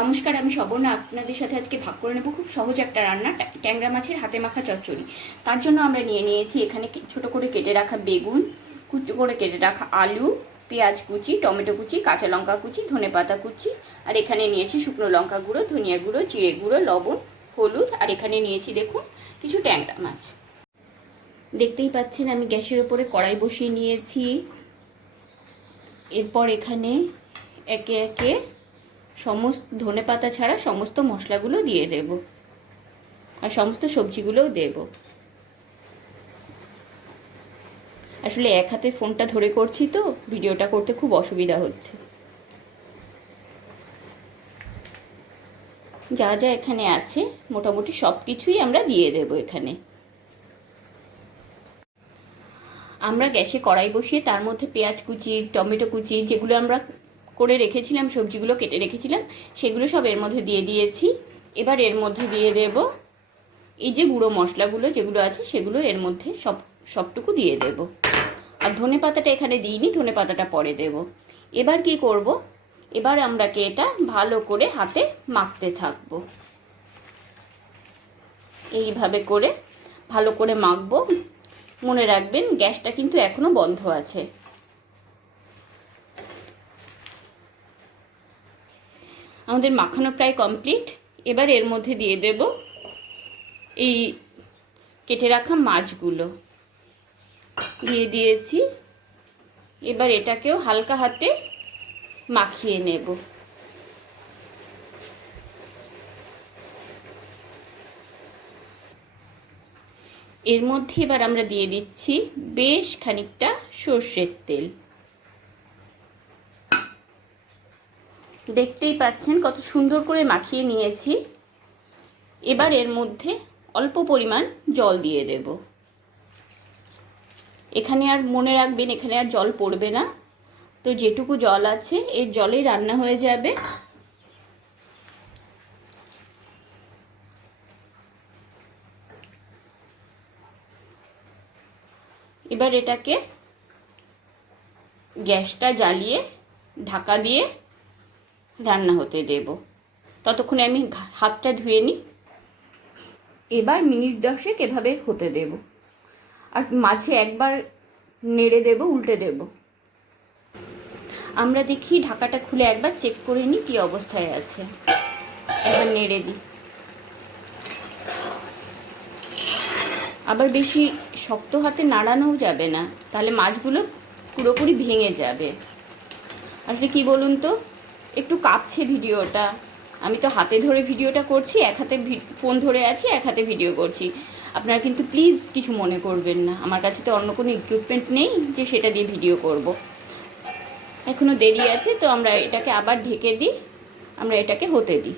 নমস্কার, আমি শবনা আপনাদের সাথে আজকে ভাগ করে নেব খুব সহজ একটা রান্না, ট্যাংরা মাছের হাতে মাখা চচ্চড়ি। তার জন্য আমরা নিয়ে নিয়েছি এখানে ছোট করে কেটে রাখা বেগুন, কুচো করে কেটে রাখা আলু, পেঁয়াজ কুচি, টমেটো কুচি, কাঁচা লঙ্কা কুচি, ধনেপাতা কুচি, আর এখানে নিয়েছি শুকনো লঙ্কা গুঁড়ো, ধনিয়া গুঁড়ো, জিরে গুঁড়ো, লবণ, হলুদ, আর এখানে নিয়েছি দেখুন কিছু ট্যাংরা মাছ। দেখতেই পাচ্ছেন আমি গ্যাসের ওপরে কড়াই বসিয়ে নিয়েছি। এরপর এখানে একে একে সমস্ত ধনেপাতা ছাড়া সমস্ত মশলাগুলো দিয়ে দেব আর সমস্ত সবজিগুলোও দেব। আসলে এক হাতে ফোনটা ধরে করছি তো ভিডিওটা করতে খুব অসুবিধা হচ্ছে। যা যা এখানে আছে মোটামুটি সব কিছুই আমরা দিয়ে দেব। এখানে আমরা গ্যাসে কড়াই বসিয়ে তার মধ্যে পেঁয়াজ কুচি, টমেটো কুচি যেগুলো আমরা করে রেখেছিলাম, সবজিগুলো কেটে রেখেছিলাম, সেগুলো সব এর মধ্যে দিয়ে দিয়েছি। এবার এর মধ্যে দিয়ে দেব এই যে গুঁড়ো মশলাগুলো যেগুলো আছে সেগুলো এর মধ্যে সবটুকু দিয়ে দেব। আর ধনে পাতাটা এখানে দিইনি, ধনে পাতাটা পরে দেব। এবার কি করব, এবার আমরাকে এটা ভালো করে হাতে মাখতে থাকবো। এইভাবে করে ভালো করে মাখবো। মনে রাখবেন গ্যাসটা কিন্তু এখনো বন্ধ আছে। আমাদের মাখানো প্রায় কমপ্লিট। এবার এর মধ্যে দিয়ে দেব এই কেটে রাখা মাছগুলো দিয়ে দিয়েছি। এবার এটাকেও হালকা হাতে মাখিয়ে নেব। এর মধ্যে এবার আমরা দিয়ে দিচ্ছি বেশ খানিকটা সর্ষের তেল। দেখতেই পাচ্ছেন কত সুন্দর করে মাখিয়ে নিয়েছি। এবার এর মধ্যে অল্প পরিমাণ জল দিয়ে দেব। এখানে আর মনে রাখবেন এখানে আর জল পড়বে না, তো যেটুকু জল আছে এর জলেই রান্না হয়ে যাবে। এবার এটাকে গ্যাসটা জ্বালিয়ে ঢাকা দিয়ে রান্না হতে দেব। ততক্ষণে আমি হাতটা ধুয়ে নিই। এবার মিনিট 10 এভাবে হতে দেব, আর মাঝে একবার নেড়ে দেব, উল্টে দেব। আমরা দেখি ঢাকাটা খুলে একবার চেক করে নিই কী অবস্থায় আছে। এবার নেড়ে দিই। আবার বেশি শক্ত হাতে নাড়ানোও যাবে না, তাহলে মাছগুলো পুরোপুরি ভেঙে যাবে। আসলে কি বলুন তো, একটু কাঁপছে ভিডিওটা। আমি তো হাতে ধরে ভিডিওটা করছি, এক হাতে ফোন ধরে আছি, এক হাতে ভিডিও করছি। আপনারা কিন্তু প্লিজ কিছু মনে করবেন না, আমার কাছে তো অন্য কোনো ইকুইপমেন্ট নেই যে সেটা দিয়ে ভিডিও করব। এখনও দেরি আছে, তো আমরা এটাকে আবার ঢেকে দিই, আমরা এটাকে হতে দিই।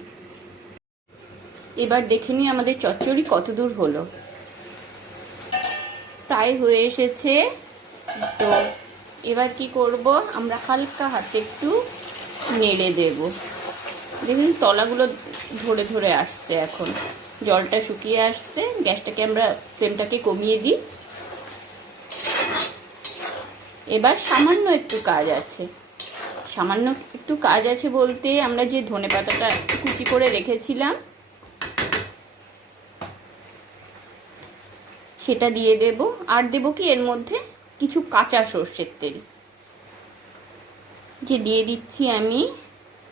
এবার দেখে নিই আমাদের চচ্চড়ি কত দূর হলো। প্রায় হয়ে এসেছে। তো এবার কি করব, আমরা হালকা হাতে একটু নেড়ে দেব। দেখুন তলাগুলো ধরে ধরে আসছে, এখন জলটা শুকিয়ে আসছে। গ্যাসটাকে আমরা ফ্লেমটাকে কমিয়ে দিই। এবার সামান্য একটু কাজ আছে। সামান্য একটু কাজ আছে বলতে আমরা যে ধনেপাতাটা কুচি করে রেখেছিলাম সেটা দিয়ে দেব। আর দেব কি এর মধ্যে কিছু কাঁচা সর্ষের তেল, যে দিয়ে দিচ্ছি আমি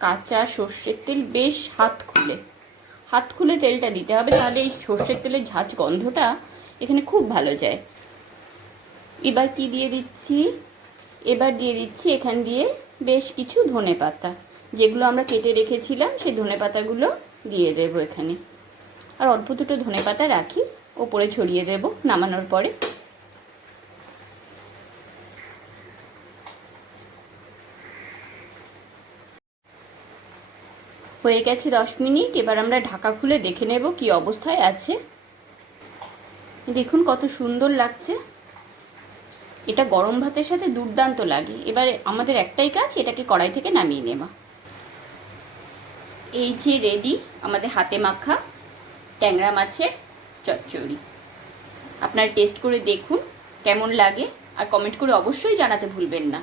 কাঁচা সর্ষের তেল। বেশ হাত খুলে তেলটা দিতে হবে, তাহলে এই সর্ষের তেলের ঝাঁঝ গন্ধটা এখানে খুব ভালো যায়। এবার কি দিয়ে দিচ্ছি, এবার দিয়ে দিচ্ছি এখান দিয়ে বেশ কিছু ধনেপাতা, যেগুলো আমরা কেটে রেখেছিলাম সেই ধনেপাতাগুলো দিয়ে দেবো এখানে। আর অল্প দুটো ধনেপাতা রাখি, ওপরে ছড়িয়ে দেব নামানোর পরে। হয়ে গেছে 10 মিনিট। এবার আমরা ঢাকা খুলে দেখে নেব কি অবস্থায় আছে। দেখুন কত সুন্দর লাগছে। এটা গরম ভাতের সাথে দুর্দান্ত লাগে। এবারে আমাদের একটাই কাজ, এটাকে কড়াই থেকে নামিয়ে নেওয়া। এই যে রেডি আমাদের হাতে মাখা ট্যাংরা মাছের চচ্চড়ি। আপনারা টেস্ট করে দেখুন কেমন লাগে, আর কমেন্ট করে অবশ্যই জানাতে ভুলবেন না।